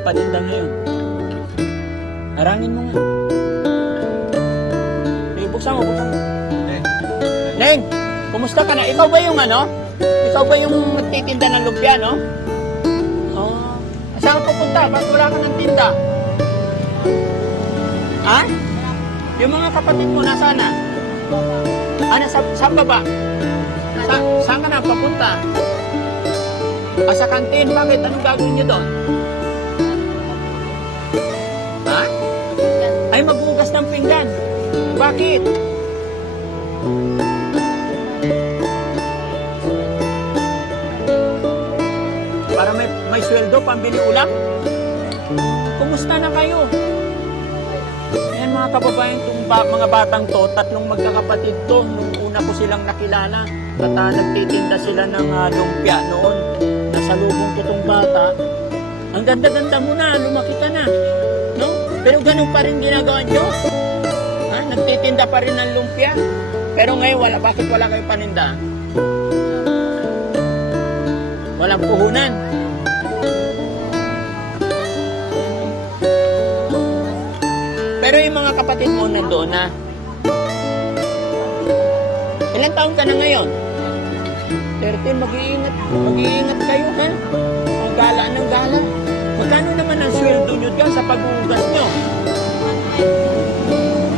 kang paninda ngayon? Harangin mo nga. Eh, buksan mo. Neng, kumusta ka na? Ikaw ba yung ano? Ikaw ba yung nagtitinda ng lumpia, no? Oh. Saan ka pupunta? Ba't wala ka ng tinda? Ha? Yung mga kapatid mo, nasaan na? Sa baba? Saan ka na papunta? Sa kantin. Bakit? Anong gagawin niyo doon? Ha? Ay, maghugas ng pinggan. Bakit? Para may sweldo, pambili ulam? Kumusta na kayo? Yan mga kababayan, mga batang to, tatlong magkakapatid to, nung una ko silang nakilala. At nagtitinda sila ng lumpia noon. Nasalubong ko tong bata. Ang ganda-ganda mo na, lumaki ka na. No? Pero ganun pa rin ginagawa nyo. Nagtitinda pa rin ng lumpia. Pero ngayon, bakit wala kayong paninda? Walang puhunan. Pero yung mga kapatid mo nandoon na. Ilang taon ka na ngayon? 13, mag-iingat kayo, ha? Ang gala ng gala. Magkano naman ang sweldo nyo dyan sa pag-uugas nyo?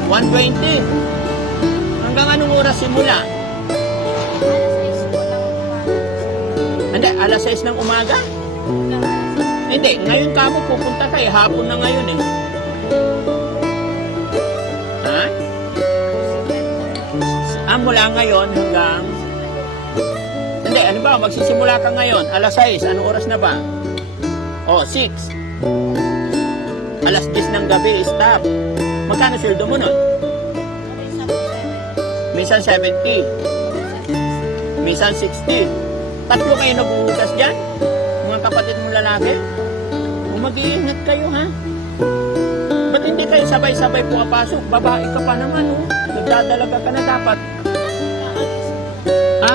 120. Hanggang anong oras simula? Hindi, alas 6 ng umaga? Hindi, ngayon ka mo pupunta kayo. Hapon na ngayon eh. Ha? Mula ngayon hanggang... Hindi, ano ba? Magsisimula ka ngayon. Alas 6. Anong oras na ba? 6. Alas 10 ng gabi, stop. Magkano sweldo mo nun? Minsan 70. Minsan 60. Tatlo kayo nagbubugas dyan? Mga kapatid mong lalaki? Mag-iingat kayo, ha? Ba't hindi kayo sabay-sabay pumapasok? Babae ka pa naman, oh. Nagdadalaga ka na dapat.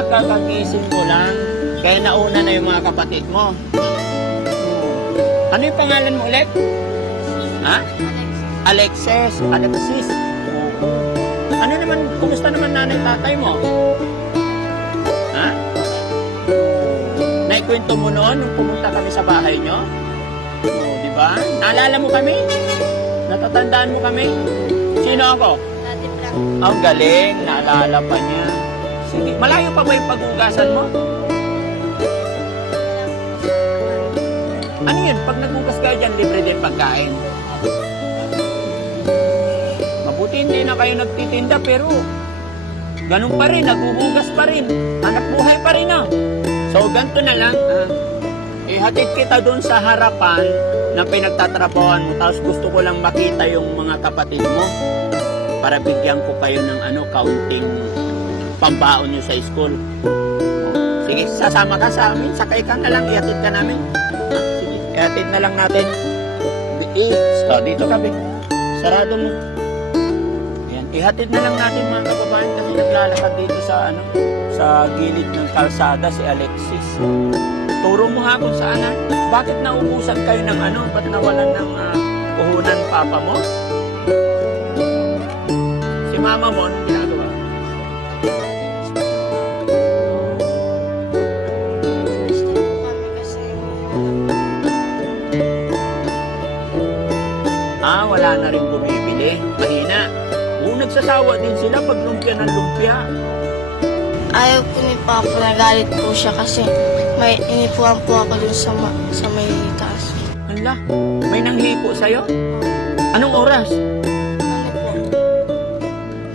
Kakagising mo lang. Kaya nauna na yung mga kapatid mo. Ano yung pangalan mo ulit? Ha? Alexis. Ano naman, kumusta naman nanay tatay mo? Ha? Naikwento mo noon nung pumunta kami sa bahay nyo? Di ba? Naalala mo kami? Natatandaan mo kami? Sino ako? Ang galing, naalala pa niya. Sige, malayo pa ba yung pag-ugasan mo? Ano yun? Pag nag-ugas ka dyan, libre din pagkain. Mabuti hindi na kayo nagtitinda, pero ganun pa rin, nag-uhugas pa rin. Anak buhay pa rin, ah. So, ganito na lang, ihatid kita dun sa harapan na pinagtatrabahoan mo, tapos gusto ko lang makita yung mga kapatid mo para bigyan ko kayo ng kaunting pambaon nyo sa school. Sige, sasama ka sa amin, sakay ka na lang, ihatid ka namin. Sige, ihatid na lang natin. Dito kami. Sarado mo. Ayan, ihatid na lang natin mga kababayan kasi naglalakad dito sa gilid ng kalsada si Alexis. Turo mo ha kung saan. Bakit naubusan kayo ng ba't nawalan ng puhunan papa mo? Si mama mo, anong ginagawa? Wala na rin bumibili. Mahina. Nagsasawa din sila pag lumpia ng lumpia. Ayaw po ni Papa, nagalit po siya kasi may inipuan po ako dun sa may taas. Hala, may nanghipo sa'yo? Anong oras? Ano po?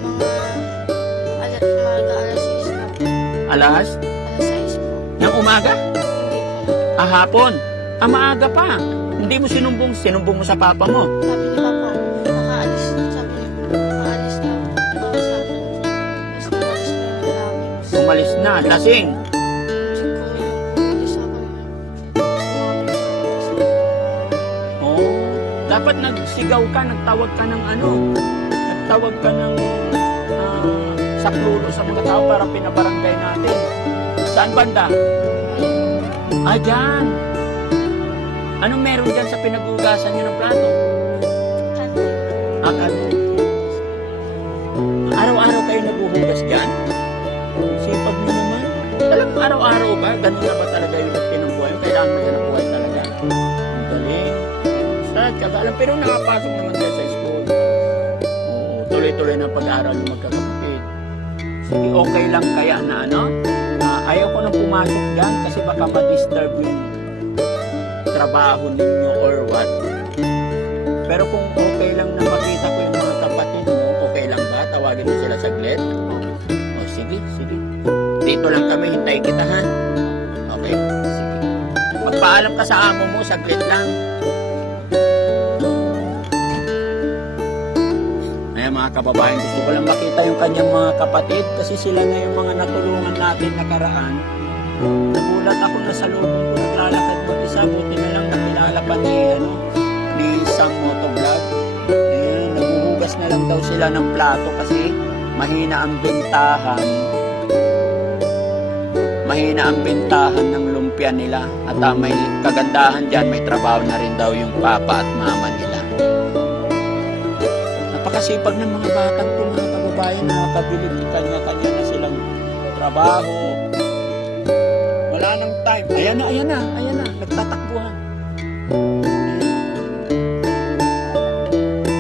Mga alas 6 na po. Alas? Alas 6 po. Ng umaga? Hindi po. Hapon? Maaga pa. Hindi mo sinumbong mo sa papa mo. Sabi ni Papa, nakaalis. Sabi ni nakaalis na. Tapos sabi, mas umalis na yung lalaki. Umalis na, lasing. Kasi po yun, umalis ako na. Dapat nagsigaw ka, nagtawag ka ng nagtawag ka ng saklolo sa mga tao para pinabarangay natin. Saan banda? Dyan. Anong meron dyan sa pinaghugasan nyo ng plato? Akad. Araw-araw kayo naghuhugas dyan? Sipag mo naman. Talagang araw-araw ba? Ganun na ba talaga yung pinubuhay? Kailangan mo dyan ang buhay talaga. Ang galing. Basta, tsaga lang. Pero nakapasok naman kayo sa school. Oo, tuloy-tuloy na pag-aaral ng magkakapatid. Sige, okay lang kaya na ano? Ayaw ko nang pumasok dyan kasi baka ma-disturb yung trabaho ninyo or what. Pero kung okay lang na makita ko yung mga kapatid mo, okay lang ba? Tawagin mo sila saglit? O sige, sige. Dito lang kami, hintay kita ha. Okay? Sige. Magpaalam ka sa amo mo, saglit lang. Ayan mga kababayan, gusto ko lang makita yung kanyang mga kapatid kasi sila na yung mga natulungan natin nakaraan. Nagulat ako na sa loob ko naglalakad mag-isa, buti na lang nakilala pa ni Sam Motovlog. Naghuhugas na lang daw sila ng plato kasi mahina ang bentahan. Mahina ang bentahan ng lumpia nila. At may kagandahan dyan, may trabaho na rin daw yung papa at mama nila. Napakasipag ng mga batang ito mga kababayan, nakakabilib kanya-kanya na silang trabaho. Wala nang time. Ayan na. Nagtatakbuhan.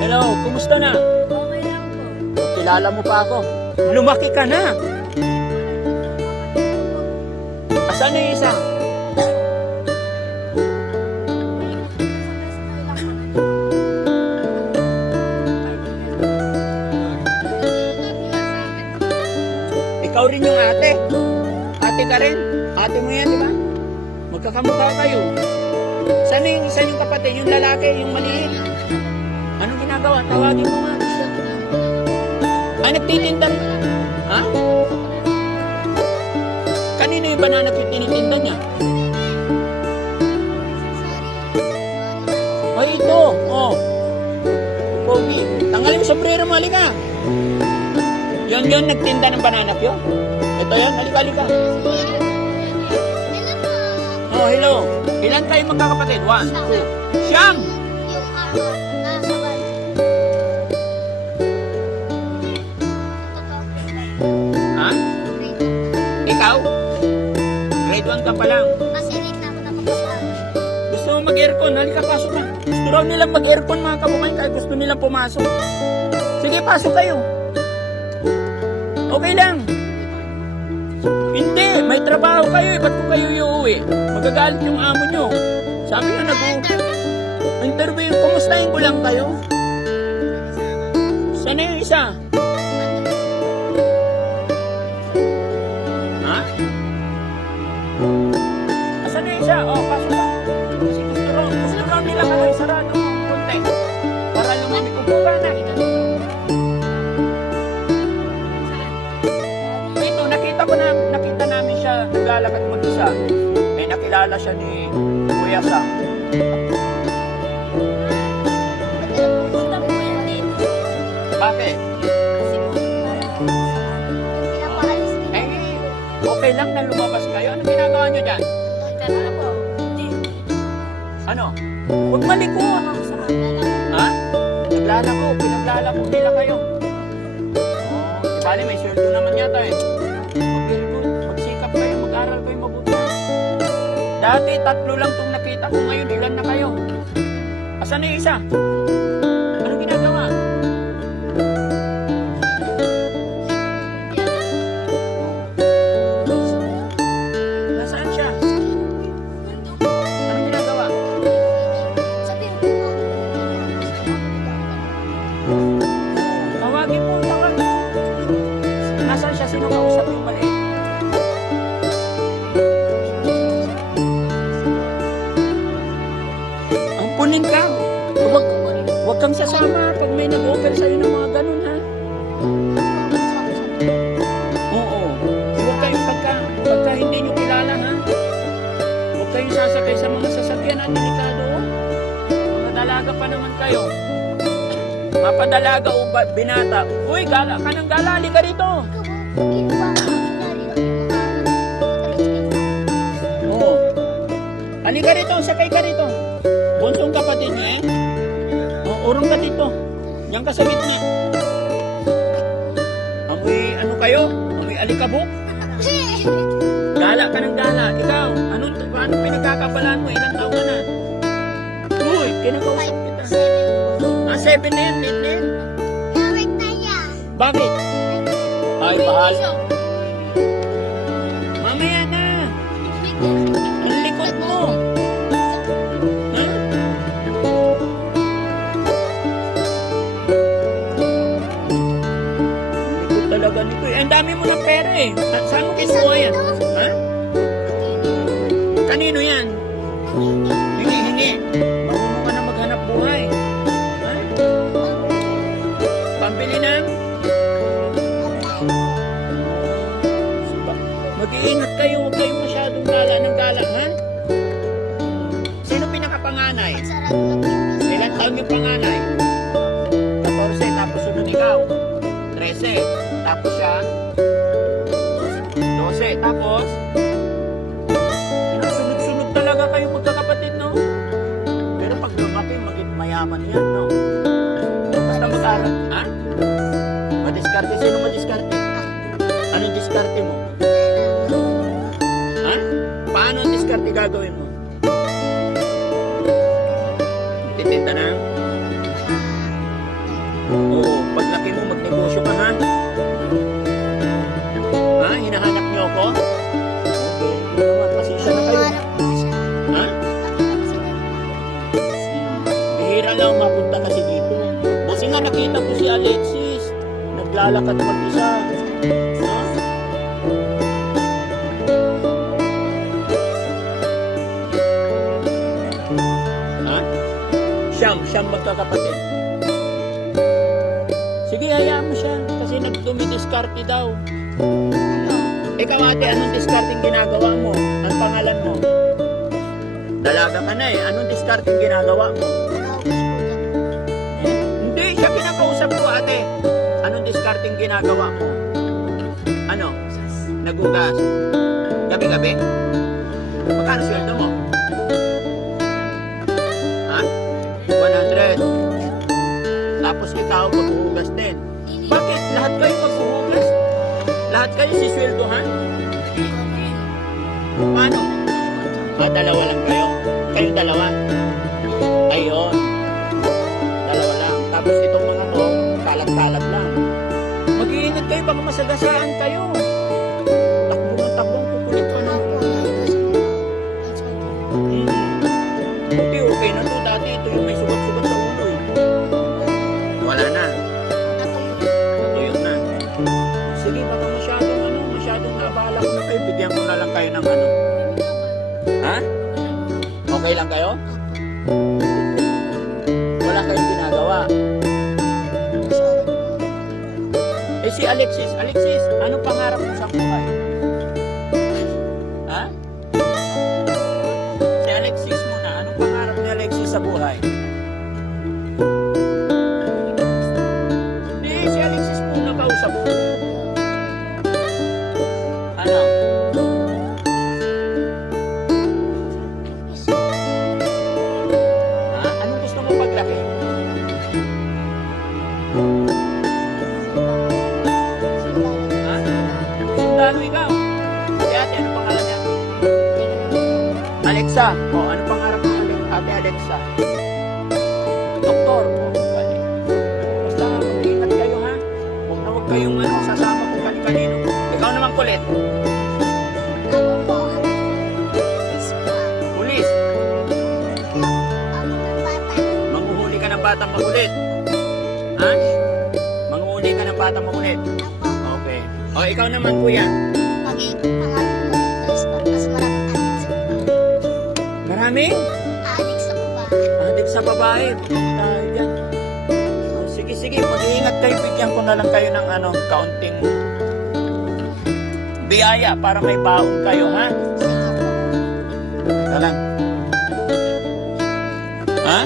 Hello, kumusta na? Okay lang po. Kilala mo pa ako. Lumaki ka na. Asan na yung isa? Ikaw rin yung ate. Ate ka rin. Ate mo yan, di ba? Magkakamukha kayo. Saan yung isa yung kapatid? Yung lalaki, yung maliit. Anong ginagawa? Tawagin mo nga. Nagtitinda. Ha? Kanino yung banana tinitinda niya? Ay, ito. Oh. Pogi. Tanggalin mo sombrero mo, halika. Yun, nagtinda ng banana pyo. Ito yan, halika. Oh, hello. Ilan kayo magkakapatid? 1, 2. Siyam! Ha? Ikaw? Grade 1 ka pa lang. Gusto mo mag-aircon? Halika, pasok ka. Gusto raw nilang mag-aircon mga kababayan kaya gusto nilang pumasok. Sige, pasok kayo. Okay lang. Hindi, may trabaho kayo. Ba't ko kayo iuwi? Magagalit yung amo nyo. Sabi nga interview, kumustahin ko lang kayo? Saan na yung isa? Ha? Asan na yung isa? Oh, pasok ka. Kasi gusto raw nila kayo sarado mo. Kunti. Para lumamig ko buka na. Dito, nakita namin siya naglalakad mag-isa. May nakilala siya ni Kuya Sam. Bakit? Okay lang na lumabas kayo. Ano ginagawa nyo dyan? Ano? Huwag malikot. Ha? Pinaglalako nila kayo. Bali, may sweldo naman yata eh. Magsikap kayo, mag-aral kayo mabuti. Dati, 3 lang itong nakita ko. Ngayon, ilan na kayo? Asan na yung isa? Ano ginagawa? Nasaan siya? Ano ginagawa? Tawagin mo. Nasaan siya? Sino kausap yung maliit? Ampunin ka. Huwag kang sasama pag may nag-offer sa'yo ng mga ganun, ha? Oo. Huwag kayong pagka hindi nyo kilala, ha? Huwag kayong sasakay sa mga sasakyan, ha? Delikado, oh. Mga dalaga pa naman kayo. Mapadalaga o binata. Uy, gala ka ng gala. Halika rito. Oo. Halika rito, sakay ka rito. Bunsong kapatid niya eh. O, urong ka dito. Diyan ka sa gitna. Amoy, ano kayo? Amoy alikabok? Gala ka ng gala. Ikaw, paano pinagkakabalaan mo? Ilang taon ka na? Uy, kinakausap kita. 7 na yan, late na yan. Bakit? Ay, bahal. Mamaya na. Ang likod mo. Ha? Ang likod talaga nito eh. Ang dami mo ng pera eh. Saan mo kinuha yan? Ha? Kanino yan? Hingi-hingi. Marunong ka na maghanap buhay. Ha? Pambili ng? Mag-iingat kayo. Huwag kayong masyadong gala ng gala, ha? Sino pinakapanganay? Ilan taon yung panganay? 14, tapos sunod ikaw. 13, tapos siya. 12, tapos? Sunod-sunod talaga kayo magkakapatid, no? Pero pag lumaki, maging mayaman yan, no? Basta mag-aral, ha? Madiskarte, sino madiskarte? Anong diskarte mo? Ha? Paano ang diskarte gagawin mo? Titinda na? Oo, paglaki mo, magnegosyo ka, ha? Ha? Hinahanap niyo ako? Okay, naman, pasensya na kayo. Ha? Bihira lang mapunta kasi dito. Kasi nga nakita ko si Alexis. Naglalakad mag-isa. Ha? Ha? Siyam magkakapatid. Sige, hayaan mo siya. Kasi nagdumidiskarte daw. Ikaw ate, anong discarding ginagawa mo? Anong pangalan mo? Dalaga ka na eh. Anong discarding ginagawa mo? Hindi, siya pinakausap ko ate. Anong discarding ginagawa mo? Ano? Nagugas. Gabi-gabi? Magkano sweldo mo? Ha? 100. Tapos ikaw maghuhugas din. Bakit? Lahat kayo maghuhugas? Lahat kayo sisweldohan? Paano? Dalawa lang kayo? Kayo dalawa? Ayun. Dalawa lang. Tapos itong mga to, kalat-kalat lang. Mag-iingat kayo, baka masagasaan kayo. Takbo ng takbong kukulit ka na. Okay na to. Dati ito yung may sugat-sugat sa ulo eh. Wala na. Natuyok na. Sige, baka masyadong naabala ko na kayo. Bigyan ko na lang kayo ng ano. Ha? Okay lang kayo? Wala kayong ginagawa. Eh si Alexis, anong pangarap mo sa buhay? Ha? Si Alexis muna, anong pangarap ni Alexis sa buhay? Hindi, si Alexis muna kausap mo. Ano? Ha? Anong gusto mo paglaki? Ha? Sundalo ikaw. Si ate, ano pangalan niya? Alexa. O, ano pangarap mo ate Alexa? Doktor. O, bali. Basta mag-ingat kayo ha. Huwag kayong sasama kung kanino. Ikaw naman kulit. Pulis. Manghuhuli ka ng batang makulit. Ha? Manghuhuli ka ng batang makulit. Okay. O, ikaw naman kuya. Maraming? Adik sa babae. Tayo dyan. O, sige. Mag-iingat kayo. Bigyan ko na lang kayo ng kaunting biyaya para may baon kayo, ha? Ito lang. Ha?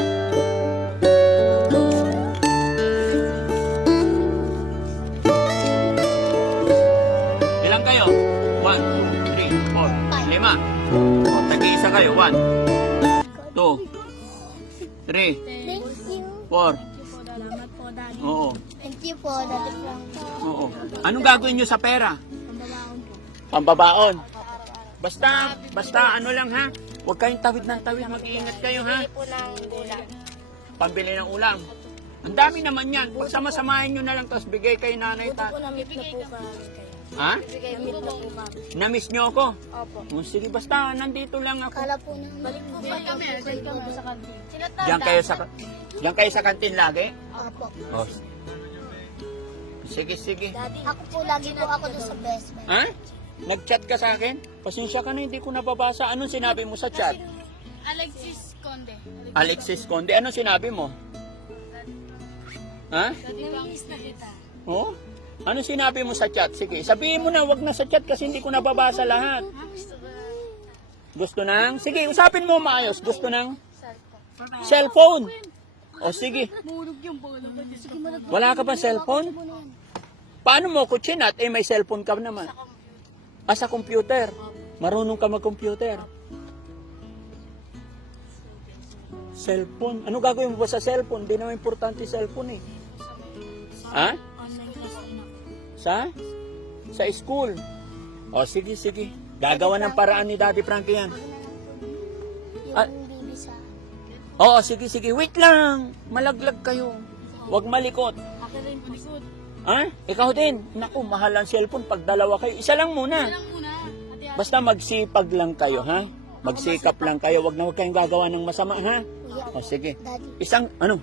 Ilang kayo? 1, 2, 3, 4, 5. O, tag-iisa kayo. 1, 2, 3, Thank you. 4. Salamat po, Daddy. Oo. Thank you po, Daddy Frank. Oo. Anong gagawin nyo sa pera? Pambabaon po. Pambabaon. Basta ano lang ha. Huwag kayong tawid ng tawid. Mag-iingat kayo ha. Bili po ng ulam. Pambili ng ulam. Ang dami naman yan. Pag sama-samahin nyo na lang, tapos bigay kay nanay Buti po na-meet na po kami kayo. Ha? Na-meet na po kami. Na-miss nyo ako? Opo. Sige, basta nandito lang ako. Kala po na balik po kami. Balik po sa kantin. Diyan kayo sa kantin lagi? Opo. Oh. Sige. Daddy, ako po lagi po ako doon sa best friend. Ha? Nag-chat ka sa akin? Pasensya ka na, hindi ko nababasa. Anong sinabi mo sa chat? Alexis Conde. Alexis Conde, anong sinabi mo? Ha? Namiss na kita. Oh? Anong sinabi mo sa chat? Sige, sabihin mo na, wag na sa chat kasi hindi ko nababasa lahat. Gusto nang? Sige, usapin mo maayos. Gusto nang? Cellphone. O sige. Wala ka ba cellphone? Paano mo ko chinat? May cellphone ka naman. Sa computer. Marunong ka mag-computer. Cellphone. Ano gagawin mo ba sa cellphone? Hindi naman importante cellphone eh. Ha? Sa school. O sige. Gagawa ng paraan ni Daddy Frankie yan. Yung baby sa... Oo, sige. Wait lang. Malaglag kayo. Huwag malikot. Ako rin po. Ha? Ikaw din. Naku, mahal ang cellphone pag dalawa kayo. Isa lang muna. Basta magsipag lang kayo, ha? Magsikap lang kayo. Huwag kayong gagawa ng masama, ha? O sige. Daddy, Isang, ano?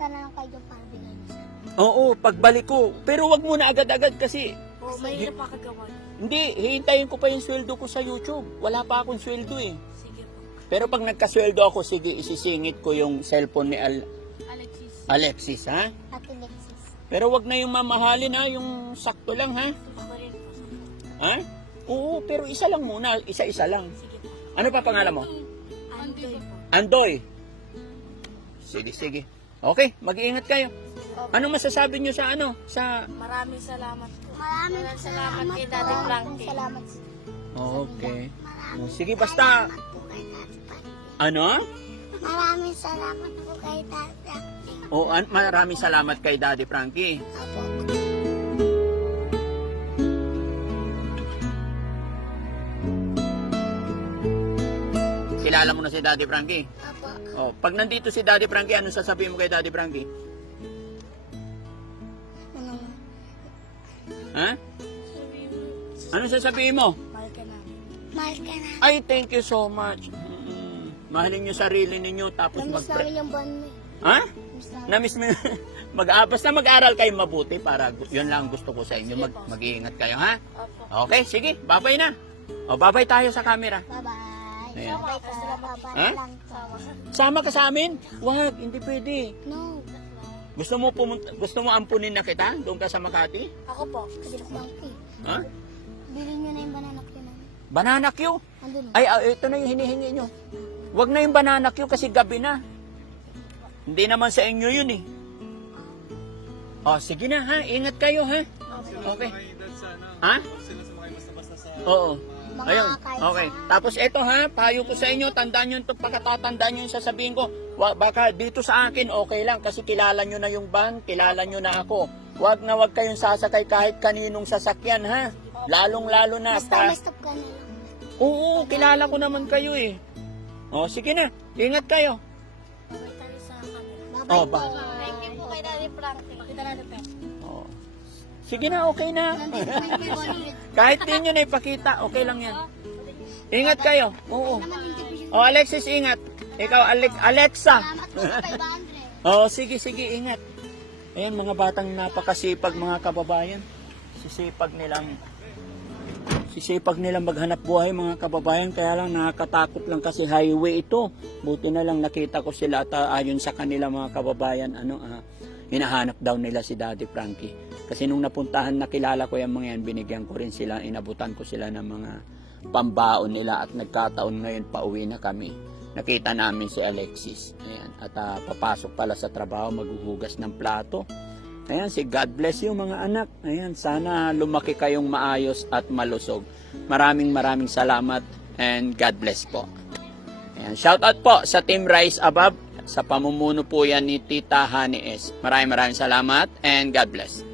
punta na lang kayo para bilhin sa... Oo, pagbalik ko. Pero wag muna agad-agad kasi Oo, mahirap pa kagawa. hindi, hihintayin ko pa yung sweldo ko sa YouTube. Wala pa akong sweldo eh. Sige po. Pero pag nagkasweldo ako, sige, isisingit ko yung cellphone ni Alexis, ha? Ate Lexis. Pero wag na yung mamahalin, ha? Yung sakto lang, ha? Ako rin po. Ha? Oo, pero isa lang muna. Isa-isa lang. Sige po. Ano pa pangalan mo? Andoy po. Andoy. Sige. Okay, mag-iingat kayo. Ano masasabi nyo sa ano? Sa... Maraming salamat po. Maraming salamat kay Daddy Frankie. Salamat. Okay. Sige, basta... Ano? Maraming salamat po kay Daddy Frankie. Maraming salamat kay Daddy Frankie. Opo. Kilala mo na si Daddy Frankie? Opo. Pag nandito si Daddy Frankie, ano sasabihin mo kay Daddy Frankie? Ano? Ha? Ano sasabihin mo? Mahal ka na. Mahal ka na. Ay, thank you so much. Mahalin nyo sarili ninyo tapos Namiss namin yung buwan mo eh. Ha? Namiss namin. Namiss mo. Basta mag-aral kayo mabuti para yun lang gusto ko sa inyo. Mag-iingat kayo, ha? Opo. Okay, sige. Bye-bye na. Bye-bye tayo sa camera. Bye-bye. Ayan. Bye-bye. Ha? Lang. Sama ka sa amin? Wag, hindi pwede. No. Gusto mo ampunin na kita? Doon ka sa Makati? Ako po. Kabilang bangki. Ha? Bilhin nyo na yung banana cue namin. Banana Q? Andun na. Ay, ito na yung hinihingi nyo. Wag na yung banana Q kasi gabi na. Hindi naman sa inyo yun eh. Sige na ha. Ingat kayo ha. Okay. Ha? Oo. Ayun. Okay. Tapos ito ha, payo ko sa inyo, tandaan nyo ito, pagkatatandaan nyo yung sasabihin ko. Baka dito sa akin, okay lang, kasi kilala nyo na yung van, kilala nyo na ako. Wag kayong sasakay kahit kaninong sasakyan ha. Lalong-lalo na. Basta may stop ka na lang. Oo, kilala ko naman kayo eh. Sige na, ingat kayo. Bye-bye tayo sa camera. Bye. Thank you po kay Daddy Frankie. Pakita natin po. Sige na, okay na. Kahit di nyo na ipakita, okay lang yan. Ingat kayo. Oo. Alexis, ingat. Ikaw, Alexa. Sige, ingat. Ayan, mga batang napakasipag mga kababayan. Sisipag nilang maghanap buhay mga kababayan. Kaya lang nakakatakot lang kasi highway ito. Buti na lang nakita ko sila at ayon sa kanila mga kababayan, hinahanap daw nila si Daddy Frankie. Kasi nung napuntahan, nakilala ko yung mga yan, binigyan ko rin sila, inabutan ko sila ng mga pambaon nila at nagkataon ngayon pauwi na kami. Nakita namin si Alexis. Ayan, at papasok pala sa trabaho, maghuhugas ng plato. Ayan, God bless you mga anak. Ayan, sana lumaki kayong maayos at malusog. Maraming salamat and God bless po. Ayan, shoutout po sa Team Rise Above. Sa pamumuno po yan ni Tita Honey S. Maraming salamat and God bless.